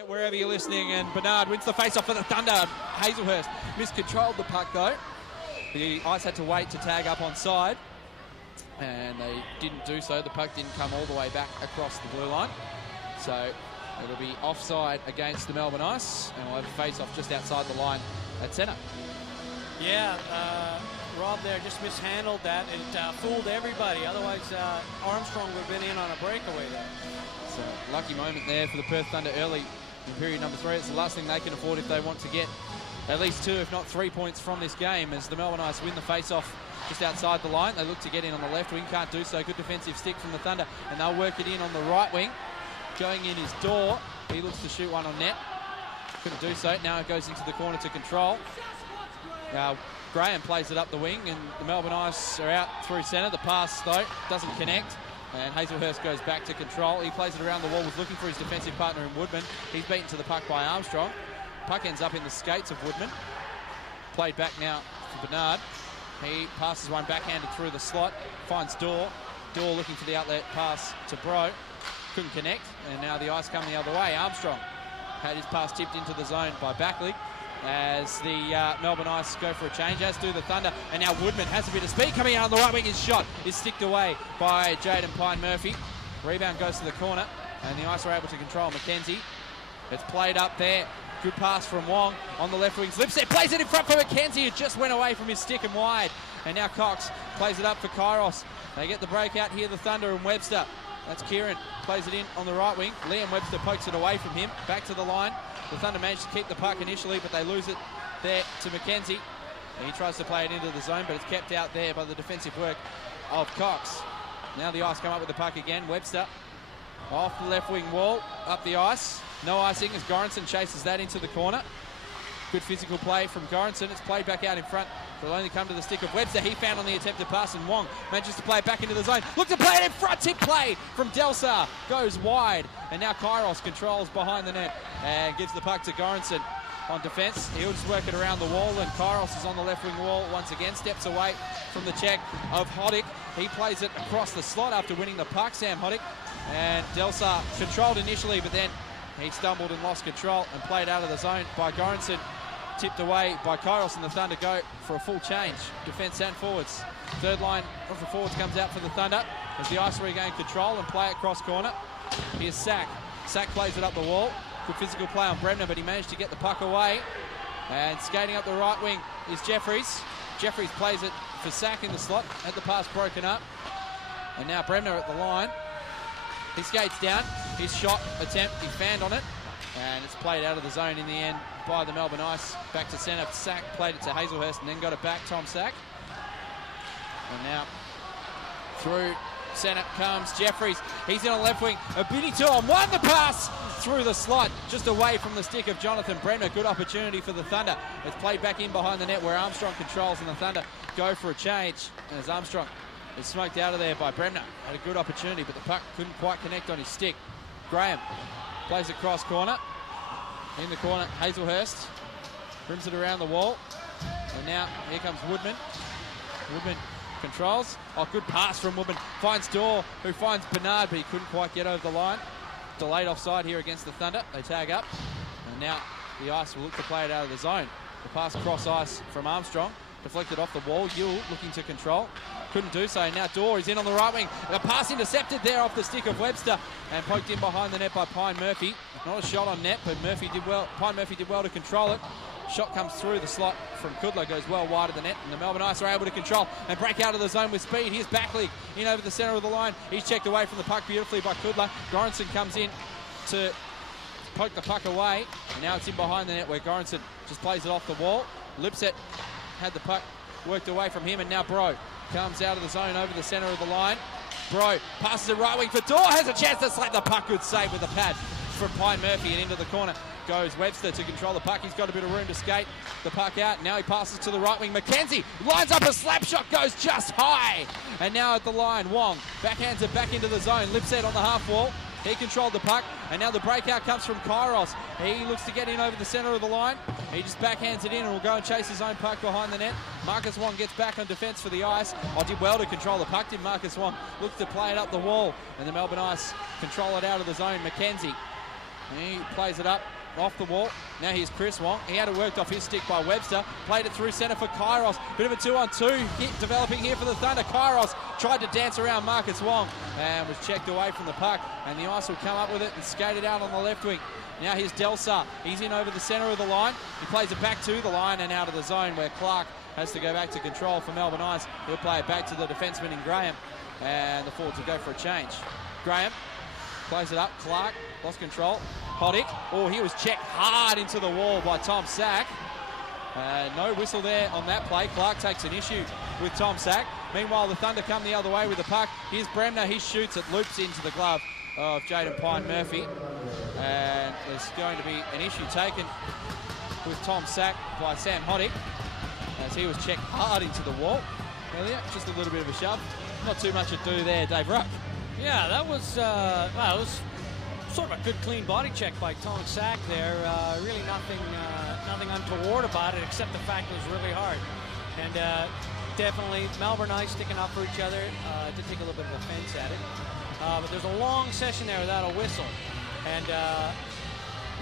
it wherever you're listening, and Bernard wins the face-off for the Thunder. Hazelhurst miscontrolled the puck though. The Ice had to wait to tag up on side, and they didn't do so. The puck didn't come all the way back across the blue line. So it'll be offside against the Melbourne Ice, and we'll have a face-off just outside the line at centre. Yeah, Rob there just mishandled that. It fooled everybody. Otherwise, Armstrong would have been in on a breakaway there. So lucky moment there for the Perth Thunder early in period number 3. It's the last thing they can afford if they want to get at least 2, if not 3 points from this game, as the Melbourne Ice win the face-off just outside the line. They look to get in on the left wing, can't do so. Good defensive stick from the Thunder, and they'll work it in on the right wing. Going in is Dorr. He looks to shoot one on net. Couldn't do so. Now it goes into the corner to control. Graham plays it up the wing, and the Melbourne Ice are out through centre. The pass, though, doesn't connect, and Hazelhurst goes back to control. He plays it around the wall, was looking for his defensive partner in Woodman. He's beaten to the puck by Armstrong. Puck ends up in the skates of Woodman. Played back now for Bernard. He passes one backhanded through the slot, finds Dorr. Dorr looking for the outlet pass to Bro. Couldn't connect, and now the Ice come the other way. Armstrong had his pass tipped into the zone by Backley, as the Melbourne Ice go for a change, as do the Thunder. And now Woodman has a bit of speed coming out on the right wing. His shot is sticked away by Jaden Pine-Murphy. Rebound goes to the corner, and the Ice are able to control Mackenzie. It's played up there. Good pass from Wong on the left wing. Lipset plays it in front for Mackenzie. It just went away from his stick and wide. And now Cox plays it up for Kairos. They get the breakout here, the Thunder, and Webster. That's Kieran. Plays it in on the right wing. Liam Webster pokes it away from him. Back to the line. The Thunder managed to keep the puck initially, but they lose it there to Mackenzie. And he tries to play it into the zone, but it's kept out there by the defensive work of Cox. Now the Ice come up with the puck again. Webster off the left wing wall, up the ice. No icing as Goranson chases that into the corner. Good physical play from Goranson. It's played back out in front. It'll only come to the stick of Webster. He found on the attempted pass, and Wong manages to play it back into the zone. Look to play it in front. Tip play from Delsar. Goes wide. And now Kairos controls behind the net and gives the puck to Goranson on defence. He'll just work it around the wall, and Kairos is on the left wing wall once again. Steps away from the check of Hoddick. He plays it across the slot after winning the puck, Sam Hoddick. And Delsar controlled initially, but then he stumbled and lost control and played out of the zone by Goranson. Tipped away by Kairos, and the Thunder go for a full change, defence and forwards. Third line of the forwards comes out for the Thunder as the Ice regain control and play it cross corner. Here's Sack. Sack plays it up the wall. Good physical play on Bremner, but he managed to get the puck away. And skating up the right wing is Jeffries. Jeffries plays it for Sack in the slot. Had the pass broken up. And now Bremner at the line. He skates down. His shot attempt, he fanned on it. And it's played out of the zone in the end by the Melbourne Ice. Back to centre. Sack played it to Hazelhurst and then got it back. Tom Sack. And now through centre comes Jeffries. He's in on left wing. A bitty 2-on-1. The pass through the slot, just away from the stick of Jonathan Bremner. Good opportunity for the Thunder. It's played back in behind the net where Armstrong controls, and the Thunder go for a change. As Armstrong is smoked out of there by Bremner. Had a good opportunity, but the puck couldn't quite connect on his stick. Graham plays it cross corner. In the corner, Hazelhurst rims it around the wall. And now here comes Woodman. Woodman controls. Oh, good pass from Woodman. Finds Dorr, who finds Bernard, but he couldn't quite get over the line. Delayed offside here against the Thunder. They tag up. And now the Ice will look to play it out of the zone. The pass cross ice from Armstrong. Deflected off the wall. Yule looking to control. Couldn't do so. Now Dorr is in on the right wing. The pass intercepted there off the stick of Webster and poked in behind the net by Pine-Murphy. Not a shot on net, but Pine-Murphy did well to control it. Shot comes through the slot from Kudler, goes well wide of the net, and the Melbourne Ice are able to control and break out of the zone with speed. Here's Backley in over the centre of the line. He's checked away from the puck beautifully by Kudler. Goranson comes in to poke the puck away, and now it's in behind the net where Goranson just plays it off the wall. Lipset had the puck worked away from him, and now Bro comes out of the zone over the centre of the line. Bro passes it right wing for Dorr, has a chance to slap the puck. Good save with the pad from Pine-Murphy, and into the corner goes Webster to control the puck. He's got a bit of room to skate the puck out. Now he passes to the right wing. Mackenzie lines up a slap shot, goes just high. And now at the line, Wong backhands it back into the zone. Lipset on the half wall. He controlled the puck, and now the breakout comes from Kairos. He looks to get in over the centre of the line. He just backhands it in and will go and chase his own puck behind the net. Marcus Wong gets back on defence for the Ice. Did well to control the puck, did Marcus Wong. Looks to play it up the wall, and the Melbourne Ice control it out of the zone. Mackenzie He plays it up off the wall. Now here's Chris Wong. He had it worked off his stick by Webster. Played it through centre for Kairos. Bit of a 2-on-2 hit developing here for the Thunder. Kairos tried to dance around Marcus Wong and was checked away from the puck. And the Ice will come up with it and skate it out on the left wing. Now here's Delsar. He's in over the centre of the line. He plays it back to the line and out of the zone where Clark has to go back to control for Melbourne Ice. He'll play it back to the defenseman in Graham. And the forwards will go for a change. Graham plays it up. Clark lost control. Hoddick. Oh, he was checked hard into the wall by Tom Sack. No whistle there on that play. Clark takes an issue with Tom Sack. Meanwhile, the Thunder come the other way with the puck. Here's Bremner. He shoots it, loops into the glove of Jaden Pine-Murphy. And there's going to be an issue taken with Tom Sack by Sam Hoddick, as he was checked hard into the wall earlier. Just a little bit of a shove. Not too much to do there, Dave Ruck. Yeah, that was, well, it was sort of a good, clean body check by Tom Sack there. Really nothing untoward about it, except the fact it was really hard. And definitely Melbourne Ice sticking up for each other. Did take a little bit of offense at it. But there's a long session there without a whistle. And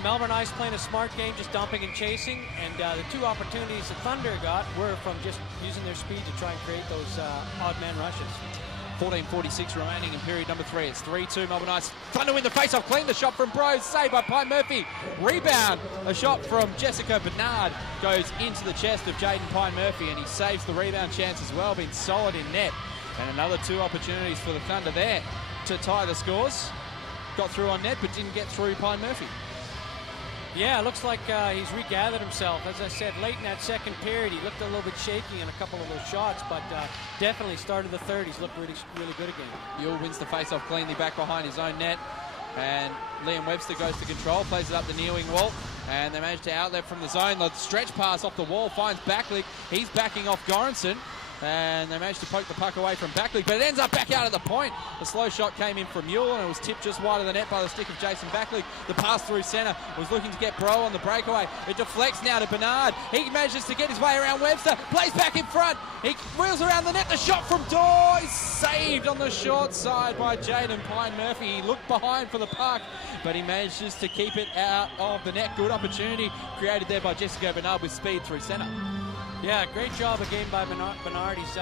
Melbourne Ice playing a smart game, just dumping and chasing. And the two opportunities the Thunder got were from just using their speed to try and create those odd man rushes. 14:46 remaining in period number 3. It's 3-2 Melbourne Ice. Thunder win the face-off. Clean the shot from Bros. Saved by Pine-Murphy. Rebound. A shot from Jessica Bernard goes into the chest of Jaden Pine-Murphy, and he saves the rebound chance as well. Been solid in net. And another 2 opportunities for the Thunder there to tie the scores. Got through on net, but didn't get through Pine-Murphy. Yeah, it looks like he's regathered himself. As I said, late in that second period, he looked a little bit shaky in a couple of those shots, but definitely started the third. He's looked really good again. Yule wins the face-off cleanly back behind his own net, and Liam Webster goes to control, plays it up the near wing wall, and they manage to outlet from the zone. The stretch pass off the wall finds Backlick. He's backing off Goranson. And they managed to poke the puck away from Backlick, but it ends up back out at the point. The slow shot came in from Mule, and it was tipped just wide of the net by the stick of Jason Backlick. The pass through centre was looking to get Bro on the breakaway. It deflects now to Bernard. He manages to get his way around Webster. Plays back in front. He wheels around the net. The shot from Dorr is saved on the short side by Jaden Pine-Murphy. He looked behind for the puck, but he manages to keep it out of the net. Good opportunity created there by Jessica Bernard with speed through centre. Yeah, great job again by Bernard. He's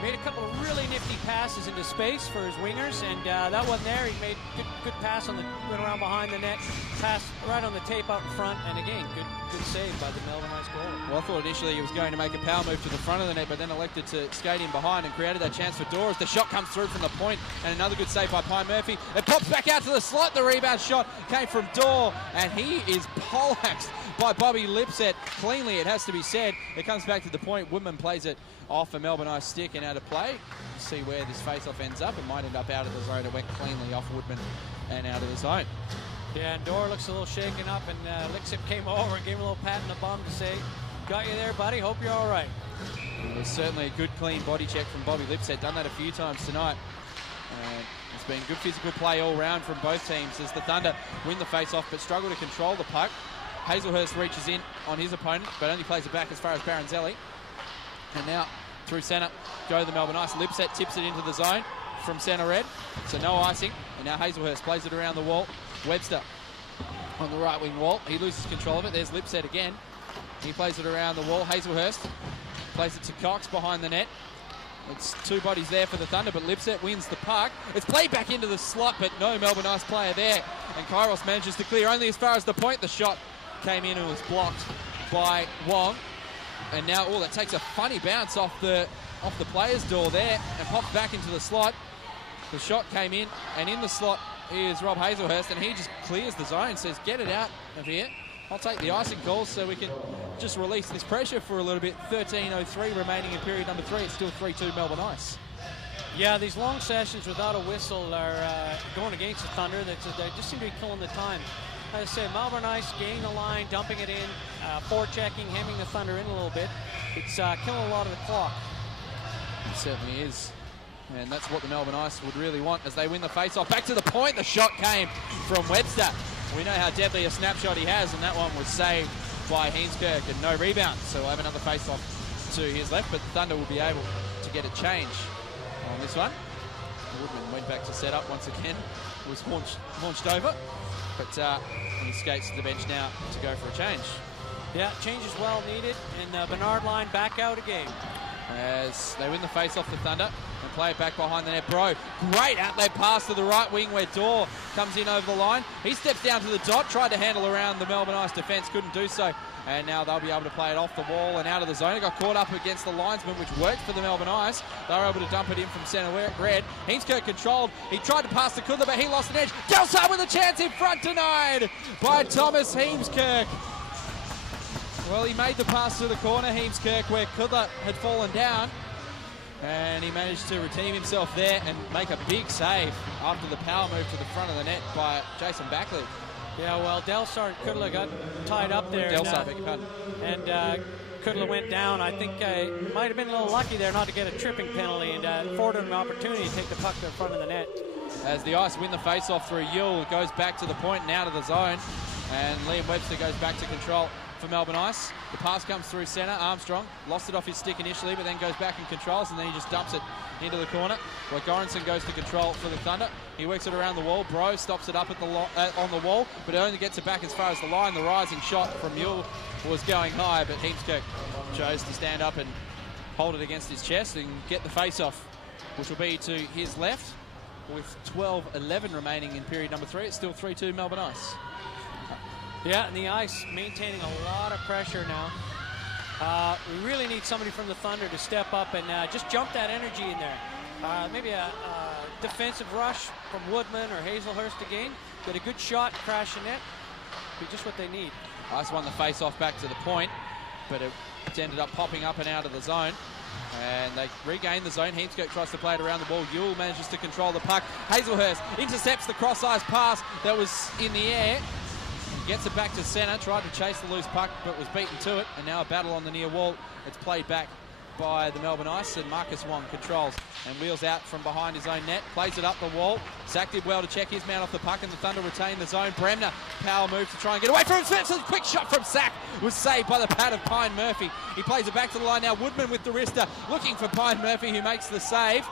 made a couple of really nifty passes into space for his wingers, and that one there, he made good pass on the, went around behind the net, pass right on the tape up front, and again, good save by the Melbourne Ice goalie. Well, I thought initially he was going to make a power move to the front of the net, but then elected to skate in behind and created that chance for Dorr as the shot comes through from the point, and another good save by Pine-Murphy. It pops back out to the slot. The rebound shot came from Dorr, and he is poleaxed by Bobby Lipset. Cleanly, it has to be said. It comes back to the point. Woodman plays it off a Melbourne Ice stick and out of play. See where this face-off ends up. It might end up out of the zone. It went cleanly off Woodman and out of the zone. Yeah, and Dorr looks a little shaken up, and Lipset came over and gave him a little pat in the bum to say, "Got you there, buddy. Hope you're all right." It was certainly a good, clean body check from Bobby Lipset. Done that a few times tonight. It's been good physical play all round from both teams as the Thunder win the face-off but struggle to control the puck. Hazelhurst reaches in on his opponent, but only plays it back as far as Baranzelli. And now, through centre, go the Melbourne Ice. Lipset tips it into the zone from centre red. So no icing. And now Hazelhurst plays it around the wall. Webster on the right wing wall. He loses control of it. There's Lipset again. He plays it around the wall. Hazelhurst plays it to Cox behind the net. It's 2 bodies there for the Thunder, but Lipset wins the puck. It's played back into the slot, but no Melbourne Ice player there. And Kairos manages to clear only as far as the point. The shot came in and was blocked by Wong. And now, that takes a funny bounce off the player's door there and popped back into the slot. The shot came in, and in the slot is Rob Hazelhurst, and he just clears the zone, says, "Get it out of here. I'll take the icing call so we can just release this pressure for a little bit." 13:03 remaining in period number 3. It's still 3-2 Melbourne Ice. Yeah, these long sessions without a whistle are going against the Thunder. They just seem to be killing the time. As I say, Melbourne Ice gaining the line, dumping it in, forechecking, hemming the Thunder in a little bit. It's killing a lot of the clock. It certainly is. And that's what the Melbourne Ice would really want as they win the face-off. Back to the point. The shot came from Webster. We know how deadly a snapshot he has, and that one was saved by Heemskirk and no rebound. So we'll have another face-off to his left, but the Thunder will be able to get a change on this one. Woodman went back to set up once again. Was launched over. But he skates to the bench now to go for a change. Yeah, change is well needed, and Bernard Line back out again. As they win the face off the Thunder and play it back behind the net. Bro, great outlet pass to the right wing where Dorr comes in over the line. He steps down to the dot, tried to handle around the Melbourne Ice defence, couldn't do so. And now they'll be able to play it off the wall and out of the zone. It got caught up against the linesman, which worked for the Melbourne Ice. They were able to dump it in from centre red. Heemskerk controlled. He tried to pass to Kudla, but he lost an edge. Delsar with a chance in front, denied by Thomas Heemskerk. Well, he made the pass to the corner, Heemskerk, where Kudla had fallen down. And he managed to redeem himself there and make a big save after the power move to the front of the net by Jason Backley. Yeah, well, Delsar and Kudla got tied up there. Delsar, beg your pardon. And Kudla went down. I think he might have been a little lucky there not to get a tripping penalty and afforded him an opportunity to take the puck to the front of the net. As the Ice win the face-off through Yule, it goes back to the point and out of the zone. And Liam Webster goes back to control for Melbourne Ice. The pass comes through centre. Armstrong lost it off his stick initially, but then goes back and controls, and then he just dumps it into the corner, where Goranson goes to control for the Thunder. He works it around the wall. Bro stops it up at the on the wall, but it only gets it back as far as the line. The rising shot from Mule was going high, but Heemskerk chose to stand up and hold it against his chest and get the face-off, which will be to his left. With 12:11 remaining in period number 3, it's still 3-2 Melbourne Ice. Yeah, and the Ice maintaining a lot of pressure now. We really need somebody from the Thunder to step up and just jump that energy in there. Maybe a defensive rush from Woodman or Hazelhurst again. Get a good shot, crash the net. Be just what they need. Ice won the face-off back to the point, but it ended up popping up and out of the zone. And they regain the zone. Heemskerk tries to play it around the ball. Yule manages to control the puck. Hazelhurst intercepts the cross-ice pass that was in the air. Gets it back to centre, tried to chase the loose puck, but was beaten to it. And now a battle on the near wall. It's played back by the Melbourne Ice, and Marcus Wong controls and wheels out from behind his own net, plays it up the wall. Sack did well to check his man off the puck, and the Thunder retain the zone. Bremner, power move to try and get away from him. A quick shot from Sack was saved by the pad of Pine Murphy. He plays it back to the line now. Woodman with the wrister, looking for Pine Murphy, who makes the save.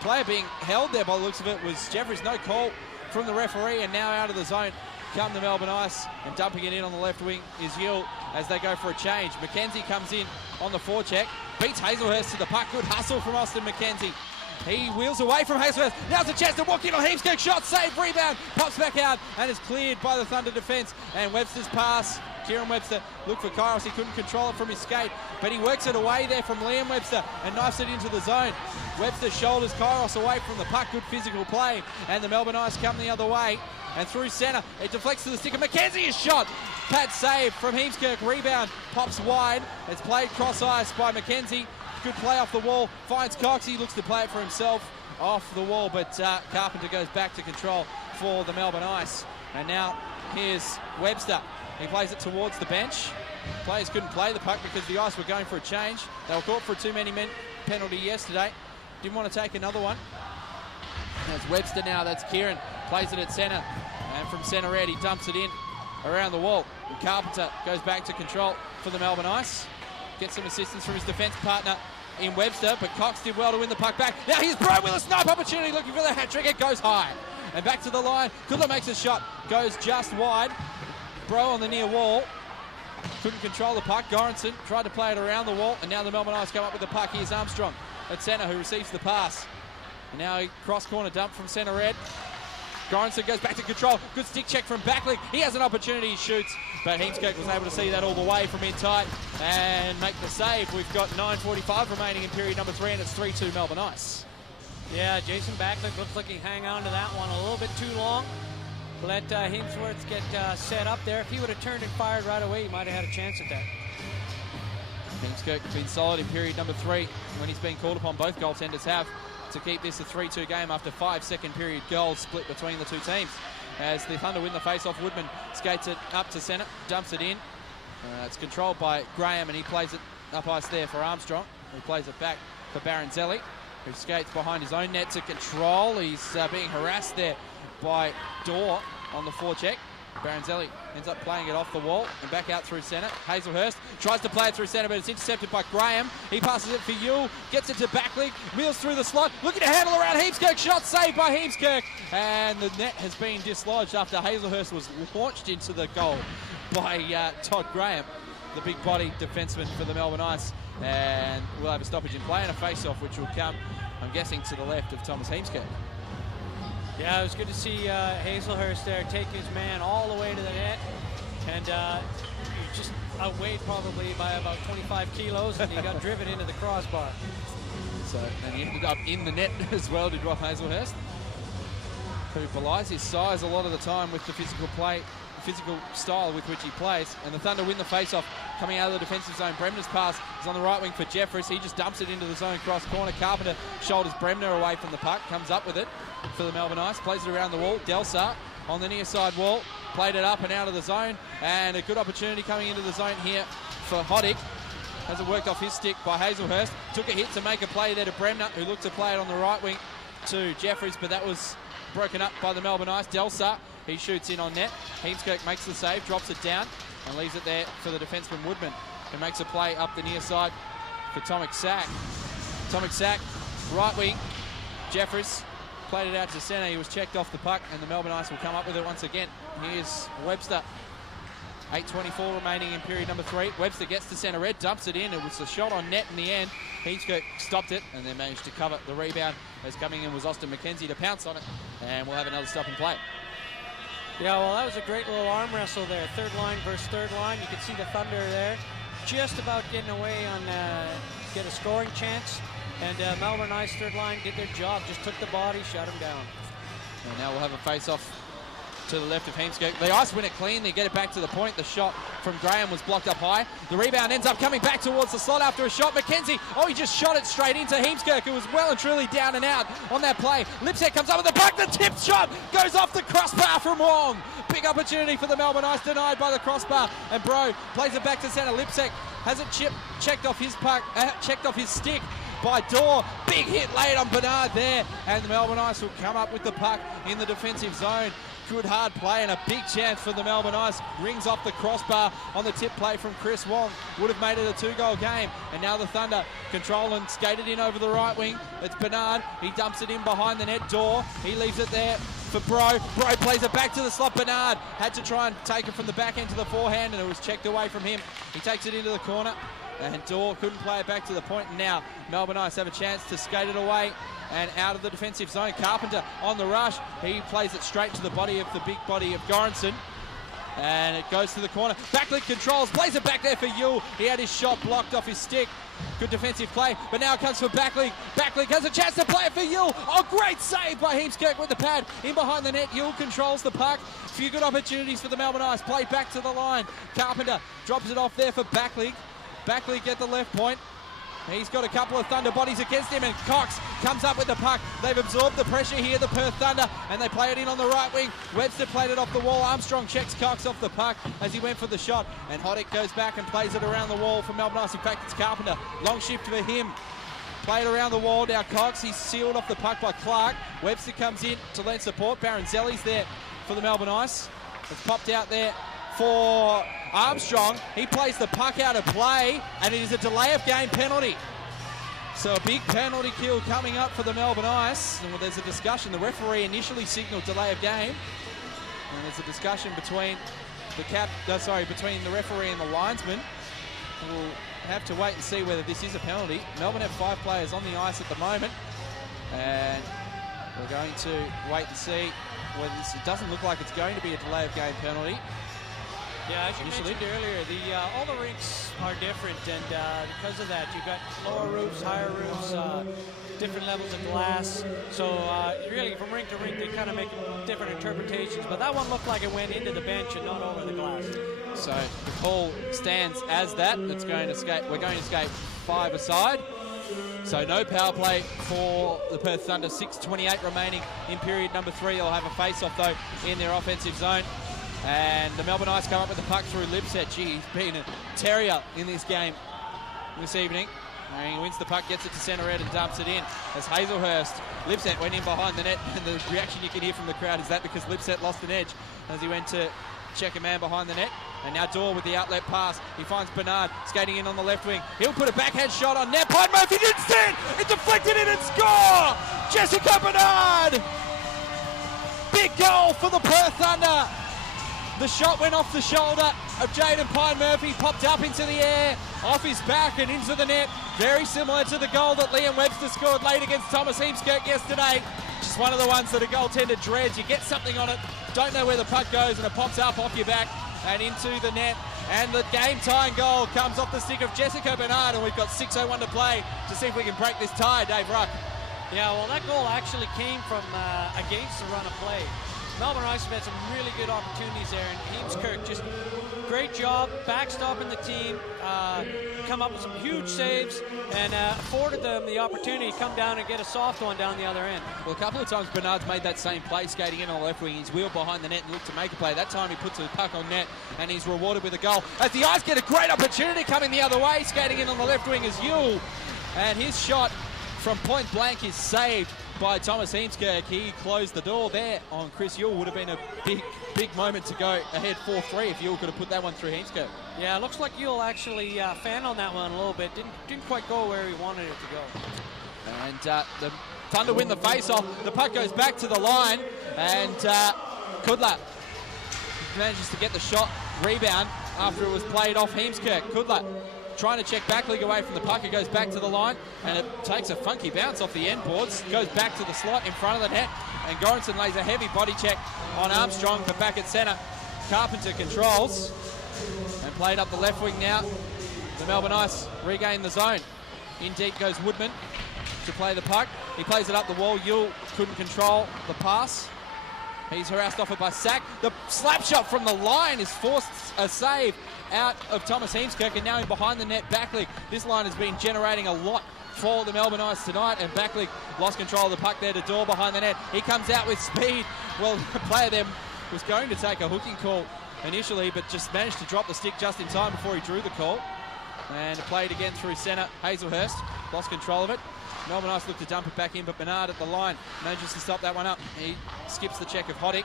Player being held there by the looks of it was Jeffries. No call from the referee, and now out of the zone come the Melbourne Ice, and dumping it in on the left wing is Yule as they go for a change. McKenzie comes in on the forecheck, beats Hazelhurst to the puck. Good hustle from Austin McKenzie. He wheels away from Hazelhurst. Now's a chance to walk in on Heemskerk. Shot, save, rebound, pops back out, and is cleared by the Thunder defence. And Webster's pass. Kieran Webster looked for Kairos. He couldn't control it from his skate, but he works it away there from Liam Webster and knifes it into the zone. Webster shoulders Kairos away from the puck. Good physical play, and the Melbourne Ice come the other way. And through centre, it deflects to the stick of McKenzie. Is shot. Pat save from Heemskerk. Rebound pops wide. It's played cross ice by McKenzie. Good play off the wall. Finds Cox. He looks to play it for himself off the wall, but Carpenter goes back to control for the Melbourne Ice. And now here's Webster. He plays it towards the bench. Players couldn't play the puck because the Ice were going for a change. They were caught for a too many men penalty yesterday. Didn't want to take another one. That's Webster now. That's Kieran. Plays it at centre, and from centre red he dumps it in around the wall. And Carpenter goes back to control for the Melbourne Ice. Gets some assistance from his defence partner in Webster, but Cox did well to win the puck back. Now here's Bro with a snipe opportunity, looking for the hat-trick. It goes high. And back to the line. Kudla makes a shot. Goes just wide. Bro on the near wall. Couldn't control the puck. Goranson tried to play it around the wall, and now the Melbourne Ice come up with the puck. Here's Armstrong at centre, who receives the pass. And now he cross-corner dump from centre red. Goranson goes back to control. Good stick check from Backley. He has an opportunity, he shoots, but Heemskerk was able to see that all the way from in tight and make the save. We've got 9:45 remaining in period number 3, and it's 3-2 Melbourne Ice. Yeah, Jason Backley looks like he hang on to that one a little bit too long. Let Heemsworth get set up there. If he would have turned and fired right away, he might have had a chance at that. Heemskerk has been solid in period number 3 when he's been called upon. Both goaltenders have, to keep this a 3-2 game after 5 second period goals split between the two teams. As the Thunder win the face-off, Woodman skates it up to centre, dumps it in. It's controlled by Graham, and he plays it up ice there for Armstrong, who plays it back for Baronzelli, who skates behind his own net to control. He's being harassed there by Dorr on the forecheck. Baranzelli ends up playing it off the wall and back out through centre. Hazelhurst tries to play it through centre, but it's intercepted by Graham. He passes it for Yule, gets it to Backleague, wheels through the slot, looking to handle around Heemskirk. Shot saved by Heemskirk, and the net has been dislodged after Hazelhurst was launched into the goal by Todd Graham, the big body defenseman for the Melbourne Ice. And we'll have a stoppage in play and a face-off, which will come, I'm guessing, to the left of Thomas Heemskirk. Yeah, it was good to see Hazelhurst there take his man all the way to the net, and he just outweighed probably by about 25 kilos, and he got driven into the crossbar. So, and he ended up in the net as well, did Rob Hazelhurst, who belies his size a lot of the time with the physical style with which he plays. And the Thunder win the face-off coming out of the defensive zone. Bremner's pass is on the right wing for Jeffries. He just dumps it into the zone cross corner. Carpenter shoulders Bremner away from the puck, comes up with it for the Melbourne Ice, plays it around the wall. Delsar on the near side wall, played it up and out of the zone, and a good opportunity coming into the zone here for Hoddick. Hasn't worked off his stick by Hazelhurst. Took a hit to make a play there to Bremner, who looked to play it on the right wing to Jeffries, but that was broken up by the Melbourne Ice. Delsar, he shoots in on net. Heemskirk makes the save, drops it down, and leaves it there for the defenseman Woodman, who makes a play up the near side for Tomek Sack. Tomek Sack, right wing. Jeffries played it out to centre. He was checked off the puck, and the Melbourne Ice will come up with it once again. Here's Webster. 8:24 remaining in period number 3. Webster gets to centre red, dumps it in. It was a shot on net in the end. Heemskirk stopped it and then managed to cover the rebound, as coming in was Austin McKenzie to pounce on it, and we'll have another stop and play. Yeah, well, that was a great little arm wrestle there. Third line versus third line. You can see the Thunder there just about getting away on get a scoring chance. And Melbourne Ice third line did their job, just took the body, shut him down. And now we'll have a face-off to the left of Heemskirk. The Ice win it clean. They get it back to the point. The shot from Graham was blocked up high. The rebound ends up coming back towards the slot after a shot. McKenzie, oh, he just shot it straight into Heemskirk, who was well and truly down and out on that play. Lipset comes up with the puck. The tip shot goes off the crossbar from Wong. Big opportunity for the Melbourne Ice, denied by the crossbar. And Bro plays it back to centre. Lipset has it checked off his puck, checked off his stick by Dorr. Big hit laid on Bernard there, and the Melbourne Ice will come up with the puck in the defensive zone. Good hard play and a big chance for the Melbourne Ice. Rings off the crossbar on the tip play from Chris Wong. Would have made it a 2-goal game. And now the Thunder control and skated in over the right wing. It's Bernard. He dumps it in behind the net. Dorr. He leaves it there for Bro. Bro plays it back to the slot. Bernard had to try and take it from the back end to the forehand, and it was checked away from him. He takes it into the corner, and Dorr couldn't play it back to the point. And now Melbourne Ice have a chance to skate it away and out of the defensive zone. Carpenter on the rush. He plays it straight to the body of the big body of Goranson, and it goes to the corner. Backleague controls, plays it back there for Yule. He had his shot blocked off his stick. Good defensive play, but now it comes for Backleague. Backleague has a chance to play it for Yule. Oh, great save by Heemskirk with the pad. In behind the net, Yule controls the puck. A few good opportunities for the Melbourne Ice. Play back to the line. Carpenter drops it off there for Backleague. Backleague at the left point. He's got a couple of Thunder bodies against him, and Cox comes up with the puck. They've absorbed the pressure here, the Perth Thunder, and they play it in on the right wing. Webster played it off the wall. Armstrong checks Cox off the puck as he went for the shot, and Hoddick goes back and plays it around the wall for Melbourne Ice. In fact, it's Carpenter. Long shift for him. Played around the wall. Now Cox, he's sealed off the puck by Clark. Webster comes in to lend support. Baranzelli's there for the Melbourne Ice. It's popped out there for Armstrong. He plays the puck out of play, and it is a delay of game penalty. So a big penalty kill coming up for the Melbourne Ice. And there's a discussion. The referee initially signalled delay of game, and there's a discussion between between the referee and the linesman. We'll have to wait and see whether this is a penalty. Melbourne have 5 players on the ice at the moment, and we're going to wait and see whether this. It doesn't look like it's going to be a delay of game penalty. Yeah, as you mentioned earlier, all the rinks are different, and because of that, you've got lower roofs, higher roofs, different levels of glass. So really, from rink to rink, they kind of make different interpretations. But that one looked like it went into the bench and not over the glass. So the call stands as that. It's going to skate. We're going to skate 5 aside. So no power play for the Perth Thunder. 6:28 remaining in period number 3. They'll have a face-off though in their offensive zone. And the Melbourne Ice come up with the puck through Lipset. Gee, he's been a terrier in this game this evening. And he wins the puck, gets it to centre red and dumps it in. As Hazelhurst, Lipset went in behind the net, and the reaction you can hear from the crowd is that because Lipset lost an edge as he went to checker man behind the net. And now Dorr with the outlet pass. He finds Bernard skating in on the left wing. He'll put a backhand shot on net. Pine Murphy didn't stand. It deflected in and score! Jessica Bernard! Big goal for the Perth Thunder. The shot went off the shoulder of Jaden Pine Murphy, popped up into the air, off his back and into the net. Very similar to the goal that Liam Webster scored late against Thomas Heemskirk yesterday. Just one of the ones that a goaltender dreads. You get something on it, don't know where the puck goes, and it pops up off your back and into the net. And the game-tying goal comes off the stick of Jessica Bernard, and we've got 6:01 to play to see if we can break this tie, Dave Ruck. Yeah, well, that goal actually came from against the run of play. Melbourne Ice have had some really good opportunities there, and Heemskirk just great job backstopping the team, come up with some huge saves, and afforded them the opportunity to come down and get a soft one down the other end. Well, a couple of times Bernard's made that same play, skating in on the left wing. He's wheeled behind the net and looked to make a play. That time he puts the puck on net, and he's rewarded with a goal. As the Ice get a great opportunity coming the other way, skating in on the left wing is Yule, and his shot from point blank is saved by Thomas Heemskirk. He closed the door there on Chris Yule. Would have been a big moment to go ahead 4-3 if Yule could have put that one through Heemskirk. Yeah, it looks like Yule actually fanned on that one a little bit. Didn't quite go where he wanted it to go. And the Thunder win the face-off. The puck goes back to the line, and Kudla manages to get the shot rebound after it was played off Heemskirk. Kudla trying to check Backlig away from the puck. It goes back to the line, and it takes a funky bounce off the end boards. Goes back to the slot in front of the net, and Goranson lays a heavy body check on Armstrong, but back at centre. Carpenter controls, and played up the left wing now. The Melbourne Ice regain the zone. In deep goes Woodman to play the puck. He plays it up the wall. Yule couldn't control the pass. He's harassed off it by Sack. The slap shot from the line is forced a save out of Thomas Heemskirk, and now in behind the net, Backlig. This line has been generating a lot for the Melbourne Ice tonight, and Backlig lost control of the puck there to Dorr behind the net. He comes out with speed. Well, the player there was going to take a hooking call initially, but just managed to drop the stick just in time before he drew the call. And played again through centre. Hazelhurst lost control of it. Melbourne Ice looked to dump it back in, but Bernard at the line manages to stop that one up. He skips the check of Hoddick,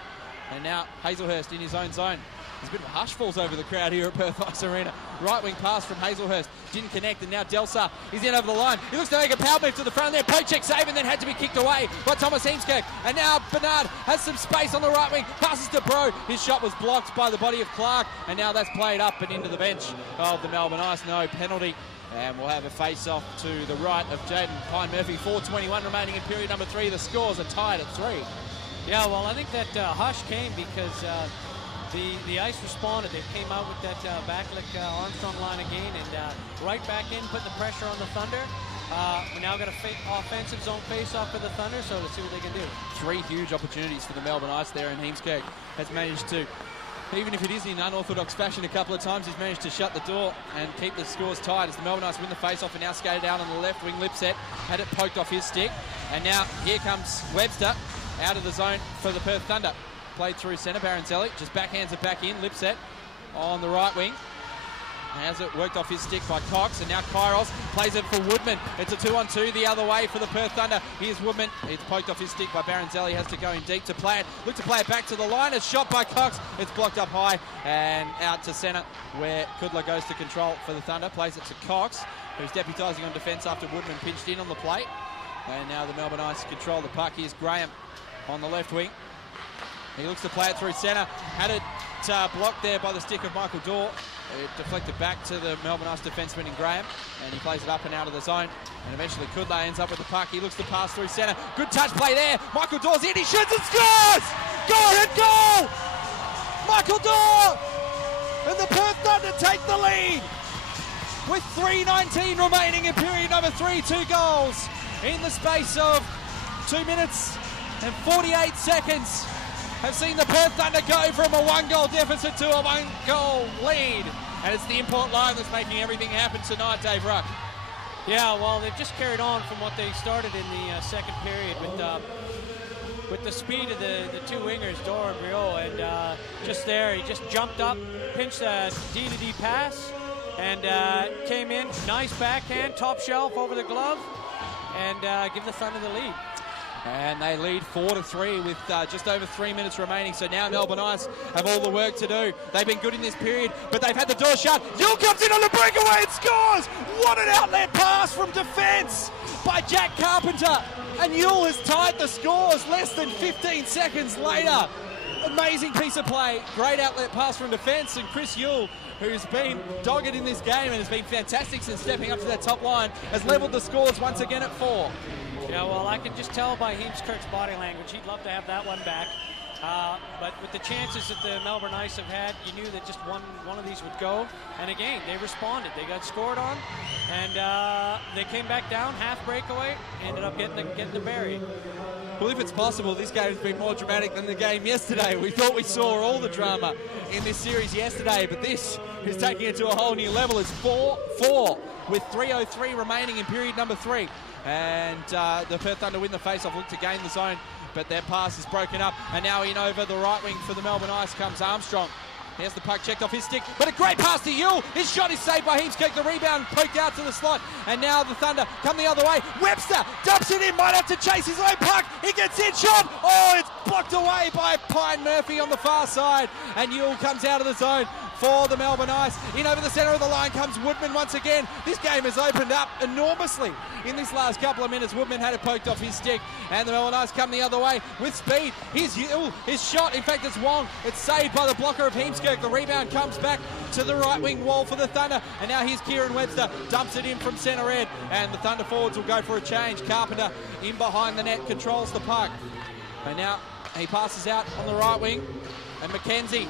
and now Hazelhurst in his own zone. There's a bit of a hush falls over the crowd here at Perth Ice Arena. Right wing pass from Hazelhurst, didn't connect, and now Delsar is in over the line. He looks to make a power move to the front there, poke check save, and then had to be kicked away by Thomas Heemskirk. And now Bernard has some space on the right wing, passes to Bro. His shot was blocked by the body of Clark, and now that's played up and into the bench of the Melbourne Ice. No penalty. And we'll have a face-off to the right of Jaden Pine Murphy. 4:21 remaining in period number 3. The scores are tied at 3. Yeah, well, I think that hush came because the Ice responded. They came out with that Backlick Armstrong line again, and right back in, putting the pressure on the Thunder. We now got a offensive zone face-off for the Thunder, so let's see what they can do. 3 huge opportunities for the Melbourne Ice there, and Heemskirk has managed to, even if it is in unorthodox fashion a couple of times, he's managed to shut the door and keep the scores tight as the Melbourne Ice win the face-off and now skated out on the left wing. Lipset had it poked off his stick, and now here comes Webster out of the zone for the Perth Thunder. Played through centre, Baranzelli just backhands it back in. Lipset on the right wing. Has it worked off his stick by Cox, and now Kairos plays it for Woodman. It's a 2-on-2 the other way for the Perth Thunder. Here's Woodman. It's poked off his stick by Baranzelli. Has to go in deep to play it. Look to play it back to the line. It's shot by Cox. It's blocked up high and out to centre, where Kudla goes to control for the Thunder. Plays it to Cox, who's deputising on defence after Woodman pinched in on the plate. And now the Melbourne Ice control the puck. Here's Graham on the left wing. He looks to play it through centre. Had it blocked there by the stick of Michael Dorr. It deflected back to the Melbourne Ice defenceman in Graham, and he plays it up and out of the zone. And eventually Kudla ends up with the puck. He looks to pass through centre. Good touch play there. Michael Dorr's in. He shoots and scores! Go ahead, goal! Michael Dorr! And the Perth Thunder take the lead with 3:19 remaining in period number 3. 2 goals in the space of 2 minutes and 48 seconds. Have seen the Perth Thunder go from a 1-goal deficit to a 1-goal lead. And it's the import line that's making everything happen tonight, Dave Ruck. Yeah, well, they've just carried on from what they started in the second period with the speed of the 2 wingers, Dorr and Brio. And just there, he just jumped up, pinched a D-to-D pass, and came in. Nice backhand, top shelf over the glove, and give the Thunder the lead. And they lead 4-3 with just over 3 minutes remaining. So now Melbourne Ice have all the work to do. They've been good in this period, but they've had the door shut. Yule comes in on the breakaway and scores! What an outlet pass from defence by Jack Carpenter. And Yule has tied the scores less than 15 seconds later. Amazing piece of play. Great outlet pass from defence. And Chris Yule, who's been dogged in this game and has been fantastic since stepping up to that top line, has levelled the scores once again at 4. Yeah, well, I can just tell by Heemskerk's body language, he'd love to have that one back. But with the chances that the Melbourne Ice have had, you knew that just one of these would go. And again, they responded. They got scored on, and they came back down, half breakaway, ended up getting the bury. Well, if it's possible, this game has been more dramatic than the game yesterday. We thought we saw all the drama in this series yesterday, but this is taking it to a whole new level. It's 4-4 with 3:03 remaining in period number 3. And the Perth Thunder win the face-off, look to gain the zone, but their pass is broken up. And now in over the right wing for the Melbourne Ice comes Armstrong. Here's the puck checked off his stick, but a great pass to Yule. His shot is saved by Heemskerk. The rebound poked out to the slot. And now the Thunder come the other way. Webster dumps it in, might have to chase his own puck. He gets in, shot. Oh, it's blocked away by Pine Murphy on the far side. And Yule comes out of the zone for the Melbourne Ice. In over the centre of the line comes Woodman once again. This game has opened up enormously in this last couple of minutes. Woodman had it poked off his stick, and the Melbourne Ice come the other way with speed. Here's his shot. In fact, it's Wong. It's saved by the blocker of Heemskerk. The rebound comes back to the right wing wall for the Thunder, and now here's Kieran Webster. Dumps it in from centre end, and the Thunder forwards will go for a change. Carpenter in behind the net, controls the puck. And now he passes out on the right wing, and McKenzie,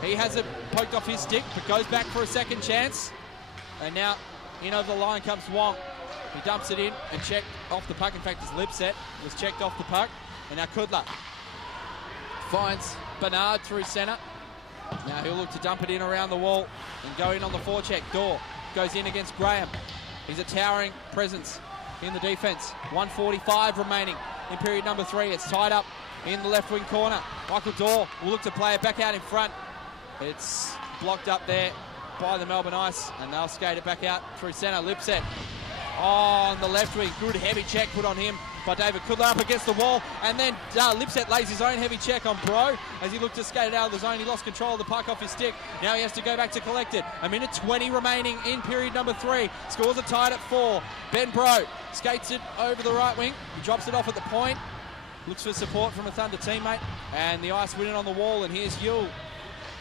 he has it poked off his stick, but goes back for a second chance. And now in over the line comes Wong. He dumps it in and checked off the puck. In fact, his Lipset was checked off the puck. And now Kudla finds Bernard through centre. Now he'll look to dump it in around the wall and go in on the forecheck. Dorr goes in against Graham. He's a towering presence in the defence. 1:45 remaining in period number 3. It's tied up in the left wing corner. Michael Dorr will look to play it back out in front. It's blocked up there by the Melbourne Ice, and they'll skate it back out through centre. Lipset on the left wing. Good heavy check put on him by David Kudla up against the wall, and then Lipset lays his own heavy check on Bro as he looked to skate it out of the zone. He lost control of the puck off his stick. Now he has to go back to collect it. 1:20 remaining in period number 3. Scores are tied at 4. Ben Bro skates it over the right wing. He drops it off at the point. Looks for support from a Thunder teammate, and the Ice win it on the wall, and here's Yule.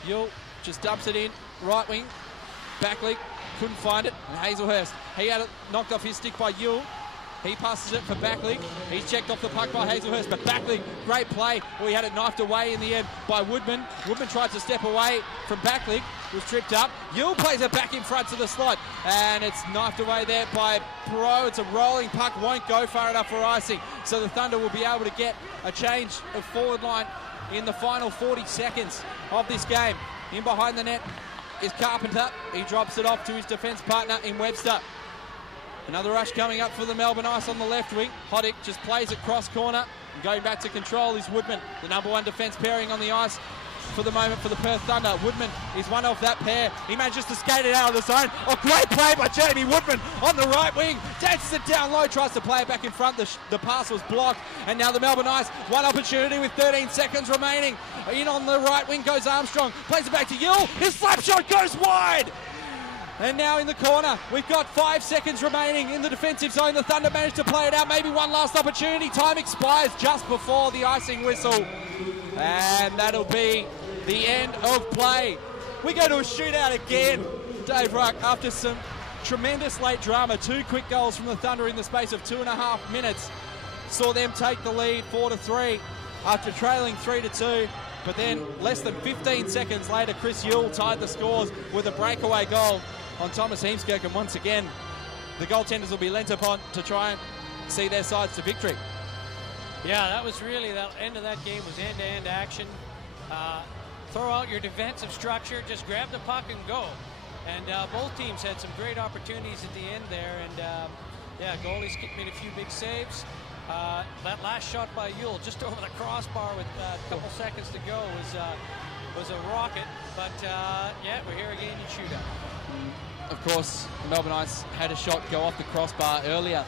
Yule just dumps it in, right wing, back leak, couldn't find it, and Hazelhurst, he had it knocked off his stick by Yule. He passes it for Backleak. He's checked off the puck by Hazelhurst, but Backleak, great play. Well, he had it knifed away in the end by Woodman. Woodman tried to step away from Backleak, was tripped up. Yule plays it back in front to the slot, and it's knifed away there by Pro. It's a rolling puck, won't go far enough for icing. So the Thunder will be able to get a change of forward line in the final 40 seconds of this game. In behind the net is Carpenter. He drops it off to his defence partner in Webster. Another rush coming up for the Melbourne Ice on the left wing. Hoddick just plays it cross corner. And going back to control is Woodman, the number 1 defence pairing on the ice for the moment for the Perth Thunder. Woodman is one of that pair. He manages to skate it out of the zone. Oh, great play by Jamie Woodman on the right wing. Dances it down low, tries to play it back in front. The pass was blocked. And now the Melbourne Ice, one opportunity with 13 seconds remaining. In on the right wing goes Armstrong. Plays it back to Yule. His slap shot goes wide. And now in the corner, we've got 5 seconds remaining in the defensive zone. The Thunder managed to play it out. Maybe one last opportunity. Time expires just before the icing whistle. And that'll be the end of play. We go to a shootout again, Dave Ruck, after some tremendous late drama. 2 quick goals from the Thunder in the space of 2.5 minutes. Saw them take the lead 4-3 after trailing 3-2. But then less than 15 seconds later, Chris Yule tied the scores with a breakaway goal on Thomas Heemskerk, and once again the goaltenders will be lent upon to try and see their sides to victory. Yeah, that was really, the end of that game was end-to-end action. Throw out your defensive structure, just grab the puck and go. And both teams had some great opportunities at the end there, and yeah, goalies made a few big saves. That last shot by Yule just over the crossbar with a couple seconds to go was a rocket, but yeah, we're here again in shootout. Of course, the Melbourne Ice had a shot go off the crossbar earlier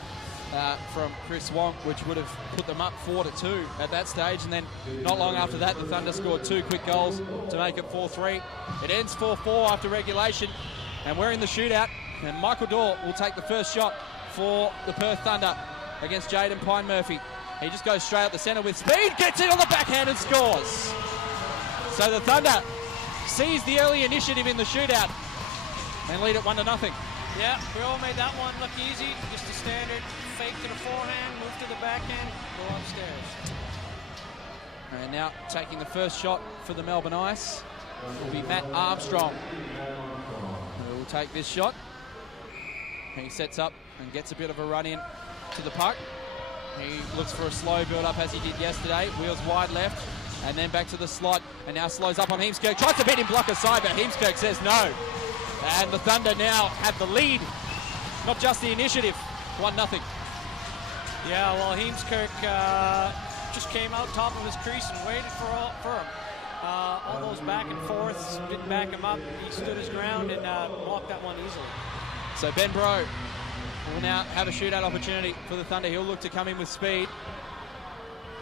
from Chris Wong, which would have put them up 4-2 at that stage. And then not long after that, the Thunder scored 2 quick goals to make it 4-3. It ends 4-4 after regulation, and we're in the shootout. And Michael Dorr will take the first shot for the Perth Thunder against Jaden Pine-Murphy. He just goes straight up the centre with speed, gets it on the backhand and scores. So the Thunder seize the early initiative in the shootout and lead it 1-0. Yeah, we all made that one look easy. Just a standard fake to the forehand, move to the backhand, go upstairs. And now taking the first shot for the Melbourne Ice will be Matt Armstrong, who will take this shot. He sets up and gets a bit of a run in to the puck. He looks for a slow build-up as he did yesterday. Wheels wide left and then back to the slot, and now slows up on Heemskerk. Tries to beat him block aside, but Heemskerk says no. And the Thunder now have the lead, not just the initiative. 1-0. Yeah, well, Heemskerk just came out top of his crease and waited for him. All those back and forths didn't back him up. He stood his ground and walked that one easily. So Ben Bro will now have a shootout opportunity for the Thunder. He'll look to come in with speed.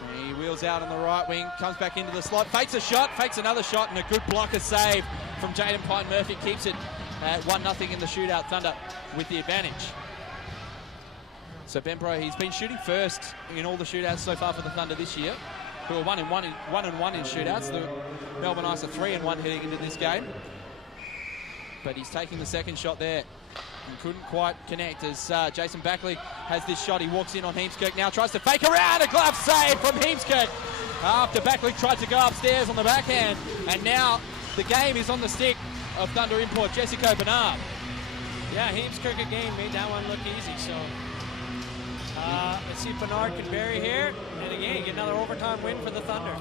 And he wheels out on the right wing, comes back into the slot, fakes a shot, fakes another shot, and a good blocker save from Jaden Pine-Murphy keeps it at 1-0 in the shootout. Thunder with the advantage. So Ben Bro, he's been shooting first in all the shootouts so far for the Thunder this year, who are 1-1 in shootouts. The Melbourne Ice are 3-1 heading into this game. But he's taking the second shot there and couldn't quite connect as Jason Backley has this shot. He walks in on Heemskerk, now tries to fake around, a glove save from Heemskerk after Backley tried to go upstairs on the backhand. And now the game is on the stick of Thunder import Jessica Bernard. Yeah, Heemskerk again made that one look easy. So let's see if Bernard can bury here. And again, get another overtime win for the Thunder.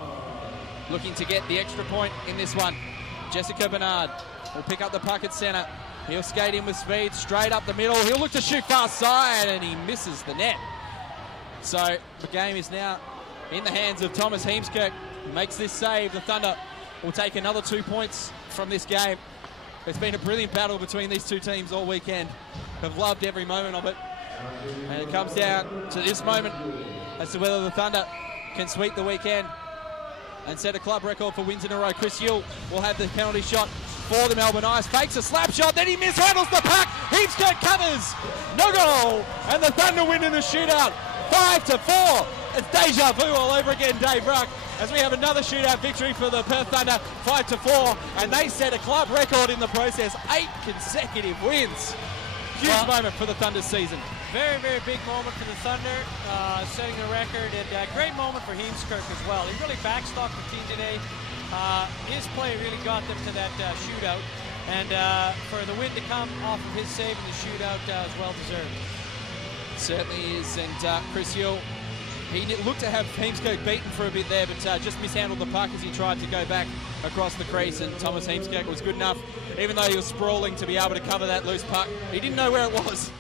Looking to get the extra point in this one. Jessica Bernard will pick up the puck at centre. He'll skate in with speed, straight up the middle. He'll look to shoot far side, and he misses the net. So the game is now in the hands of Thomas Heemskerk. He makes this save. The Thunder will take another 2 points from this game. It's been a brilliant battle between these two teams all weekend. Have loved every moment of it. And it comes down to this moment as to whether the Thunder can sweep the weekend and set a club record for wins in a row. Chris Yule will have the penalty shot for the Melbourne Ice. Fakes a slap shot, then he mishandles the puck. Heemskerk covers. No goal. And the Thunder win in the shootout. 5-4. It's deja vu all over again, Dave Ruck, as we have another shootout victory for the Perth Thunder, 5-4. And they set a club record in the process. 8 consecutive wins. Huge moment for the Thunder's season. Very, very big moment for the Thunder, setting a record, and a great moment for Heemskerk as well. He really backstopped the team today. His play really got them to that shootout, and for the win to come off of his save in the shootout is well deserved. Certainly is, and Chris Hill, he looked to have Heemskerk beaten for a bit there, but just mishandled the puck as he tried to go back across the crease, and Thomas Heemskerk was good enough, even though he was sprawling, to be able to cover that loose puck. He didn't know where it was.